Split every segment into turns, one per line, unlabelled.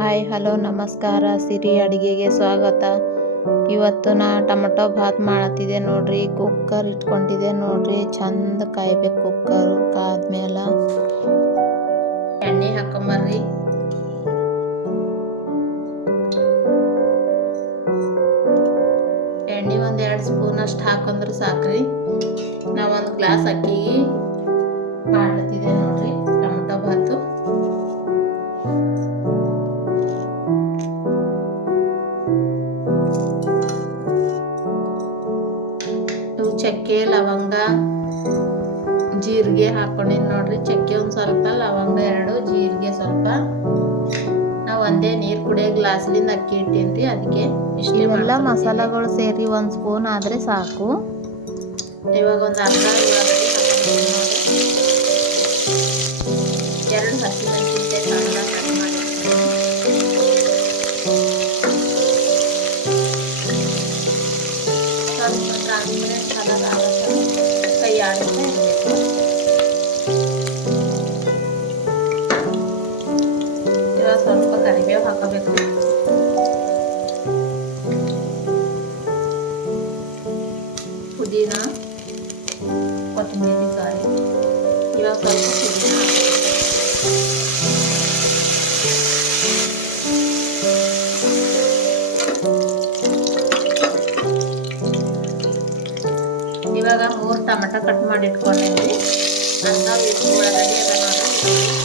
Hi, hello, ನಮಸ್ಕಾರ. ಸಿರಿ ಅಡುಗೆಗೆ ಸ್ವಾಗತ. ಇವತ್ತು ನಾ ಟೊಮಟೊ ಭಾತ್ ಮಾಡತ್ತಿದ್ದೆ ನೋಡ್ರಿ. ಕುಕ್ಕರ್ ಇಟ್ಕೊಂಡಿದ್ದೆ ನೋಡ್ರಿ. ಚಂದ ಕಾಯ್ಬೇಕು ಕುಕ್ಕರು ಕಾದ್ಮೇಲೆ. ಎಣ್ಣೆ ಹಾಕೊಂಬರ್ರಿ. ಎಣ್ಣೆ ಒಂದು ಎರಡು ಸ್ಪೂನ್ ಅಷ್ಟು ಹಾಕೊಂಡ್ರೆ ಸಾಕ್ರಿ. ನಾವೊಂದು ಗ್ಲಾಸ್ ಅಕ್ಕಿ ಮಾಡತ್ತಿದೆ ನೋಡ್ರಿ. ಚಕ್ಕೆ ಲವಂಗ ಜೀರಿಗೆ ಹಾಕೊಂಡಿದ್ ನೋಡ್ರಿ. ಚಕ್ಕೆ ಒಂದು ಸ್ವಲ್ಪ ಲವಂಗ ಎರಡು ಜೀರಿಗೆ ಸ್ವಲ್ಪ. ನಾವು ಒಂದೇ ನೀರು ಕುಡಿಯೋ ಗ್ಲಾಸ್ಲಿಂದ ಅಕ್ಕಿ ಇಟ್ಟಿನ್ರಿ. ಅದಕ್ಕೆ ಇಷ್ಟೇ
ಇವೆಲ್ಲ ಮಸಾಲೆಗಳು ಸೇರಿ ಒಂದು ಸ್ಪೂನ್ ಆದರೆ ಸಾಕು.
ಇವಾಗ ಒಂದು ಅರ್ಧ. ಎರಡು ಹಸಿಮೆಣಸಿನ್ಕಾಯಿ ಟ್ರಾನ್ಸ್ಪರೆಂಟ್ ಕಲರ್ ಆಗುತ್ತೆ ಕೈ ಆಡುತ್ತೆ ಇರಬೇಕು ಇವಾಗ ಸ್ವಲ್ಪ ಕರಿಬೇವು ಹಾಕೋಬೇಕು ಪುದೀನ ಕೊತ್ತಂಬರಿ ಸಾರಿ ಇವಾಗ ಸ್ವಲ್ಪ ಪುದೀನ ಇವಾಗ ಮೂರು ಟಮಟ ಕಟ್ ಮಾಡಿ ಇಟ್ಕೊಂಡಿದ್ವಿ ಅರ್ಧ ಬೇಕು ಉಳ್ಳಾಗಡ್ಡಿ ಅದ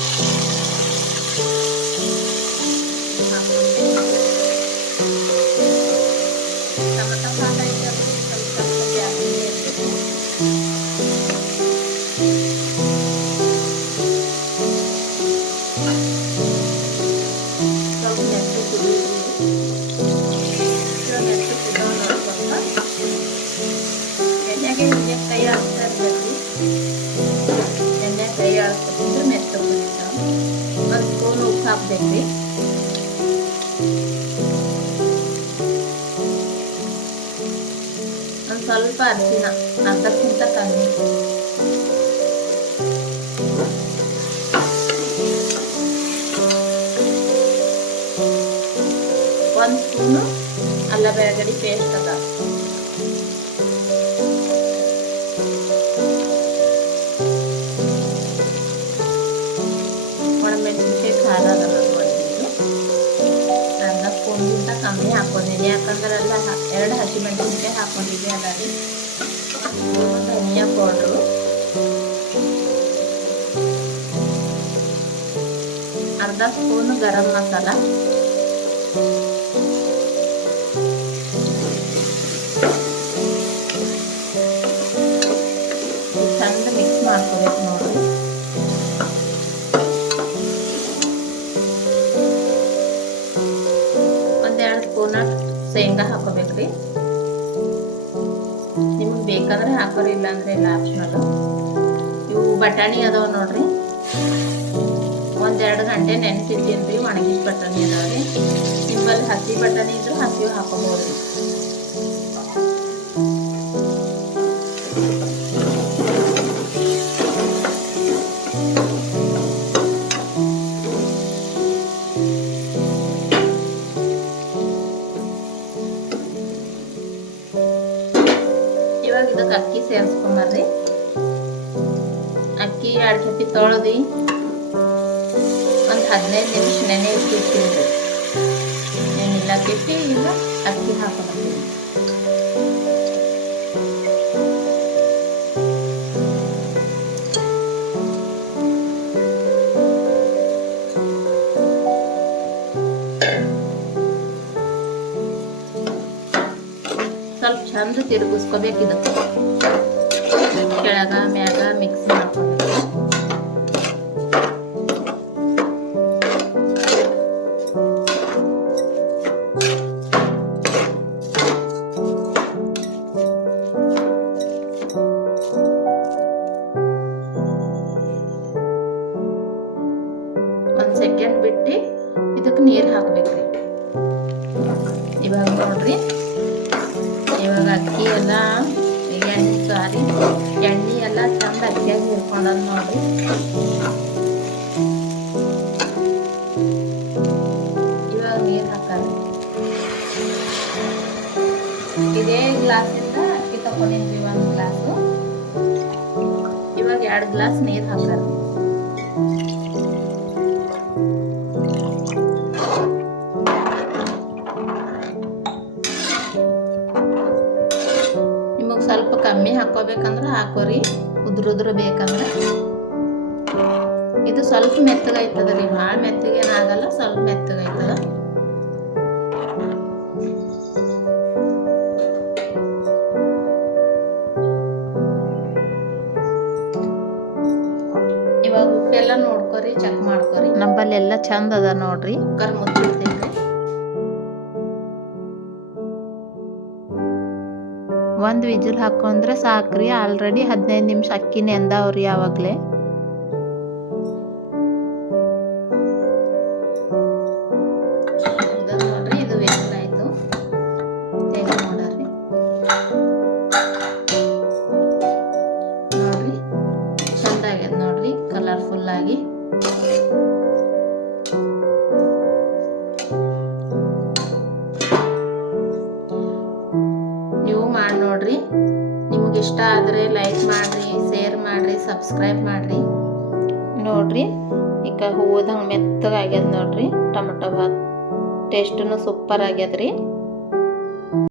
ಸ್ಪೂನ್ ಉಪ್ಪು ಹಾಕ್ಬೇಕ್ರಿ ಒಂದು ಸ್ವಲ್ಪ ಅರಿಶಿನ ಅರ್ಧಕ್ಕಿಂತ ಕಮ್ಮಿ ಒಂದು ಸ್ಪೂನು ಅಲ್ಲ ಬೆಳಗಡಿ ಪೇಸ್ಟ್ ಅದ ಹಸಿಮೆಣಸಿನ್ಕಾಯಿ ಹಾಕೊಂಡಿದ್ದೆ ಅದಾರಿ ಧನಿಯಾ ಪೌಡ್ರು ಅರ್ಧ ಸ್ಪೂನ್ ಗರಂ ಮಸಾಲ ಇದು ಚಂದ ಮಿಕ್ಸ್ ಮಾಡ್ಕೋಬೇಕು ನೋಡ್ರಿ ಒಂದೆರಡು ಸ್ಪೂನ್ ಶೇಂಗಾ ಹಾಕೋಬೇಕ್ರಿ ನಿಮ್ಗೆ ಬೇಕಂದ್ರೆ ಹಾಕೋರಿ ಇಲ್ಲ ಅಂದ್ರೆ ಇಲ್ಲ ಆಪ್ಷನಲ್ ಇವು ಬಟಾಣಿ ಅದಾವ ನೋಡ್ರಿ. ಒಂದೆರಡು ಗಂಟೆ ನೆನೆಸಿಟ್ಟಿನ್ರಿ ಒಣಗಿದ ಬಟಾಣಿ ಅದಾವ್ರಿ. ನಿಮ್ಮಲ್ಲಿ ಹಸಿ ಬಟಾಣಿ ಇದ್ರೆ ಹಸಿ ಹಾಕೋಬೋದ್ರಿ. ಅಕ್ಕಿ ಸೇರಿಸ್ಕೊಂಬರ್ರಿ. ಅಕ್ಕಿ ಎರಡು ಕೆಪಿ ತೊಳೆದು ಒಂದು ಹದಿನೈದು ನಿಮಿಷ ನೆನೆ ಇಟ್ಟಿರ್ತೀನಿ ಏನಿಲ್ಲ ಕೆಪ್ಪಿ ಇಲ್ಲ ಅಕ್ಕಿ ಹಾಕೊಂಬರ್ತೀನಿ. ಸ್ವಲ್ಪ ಚಂದ ತಿರುಗಿಸ್ಕೋಬೇಕು ಇದಕ್ಕೆ. ಕೆಳಗ, ಮ್ಯಾಗ ಮಿಕ್ಸ್ ಮಾಡ್ಕೊಬೇಕು. ಒಂದು ಸೆಕೆಂಡ್ ಬಿಟ್ಟು ಇದಕ್ಕೆ ನೀರು ಹಾಕ್ಬೇಕ್ರಿ. ಇವಾಗ ನೋಡ್ರಿ. ಇವಾಗ ಅಕ್ಕಿ ಎಲ್ಲ ಎಣ್ಣೆ ಸಾರಿ? ಎಣ್ಣೆ ಎಲ್ಲ ಚಂದ ಅಕ್ಕಿಯಾಗಿ ಹಿಡ್ಕೊಂಡದ ನೋಡ್ರಿ. ಇವಾಗ ನೀರು ಹಾಕೋದು? ಇದೇ ಗ್ಲಾಸಿಂದ ಅಕ್ಕಿ ತಗೊಂಡಿದ್ವಿ ಒಂದು ಗ್ಲಾಸು. ಇವಾಗ ಎರಡು ಗ್ಲಾಸ್ ನೀರು ಹಾಕೋದು. ಸ್ವಲ್ಪ ಕಮ್ಮಿ ಹಾಕೋಬೇಕಂದ್ರೆ ಹಾಕೋರಿ. ಉದ್ರ ಉದ್ರ ಬೇಕಂದ್ರೆ. ಇದು ಸ್ವಲ್ಪ ಮೆತ್ತಗಾಯ್ತದ ರೀ. ಭಾಳ ಮೆತ್ತಗೇನಾಗಲ್ಲ ಸ್ವಲ್ಪ ಮೆತ್ತಗಾಯ್ತದ ಇವಾಗ ಉಪ್ಪೆಲ್ಲ ನೋಡ್ಕೊರಿ ಚೆಕ್ ಮಾಡ್ಕೊರಿ.
ನಮ್ಮಲ್ಲೆಲ್ಲ ಚಂದ ಅದ ನೋಡ್ರಿ.
ಕುಕ್ಕರ್ ಮುಚ್ಚಿಡ್ತೀನಿ.
ಒಂದು ವಿಜಿಲ್ ಹಾಕೊಂಡ್ರೆ ಸಾಕ್ರಿ ಆಲ್ರೆಡಿ ಹದಿನೈದು ನಿಮಿಷ ಅಕ್ಕಿ ನೆಂದಾವ್ರಿ ಯಾವಾಗಲೇ.
ಇಷ್ಟ ಆದರೆ ಲೈಕ್ ಮಾಡಿರಿ ಶೇರ್ ಮಾಡಿರಿ ಸಬ್ಸ್ಕ್ರೈಬ್ ಮಾಡಿರಿ.
ನೋಡಿರಿ, ಈಗ ಹೂವದಂಗೆ ಮೆತ್ತಗಾಗ್ಯದ ನೋಡಿರಿ, ಟೊಮೆಟೊ ಭಾತ್ ಟೇಸ್ಟೂ ಸೂಪರ್ ಆಗ್ಯದ್ರಿ.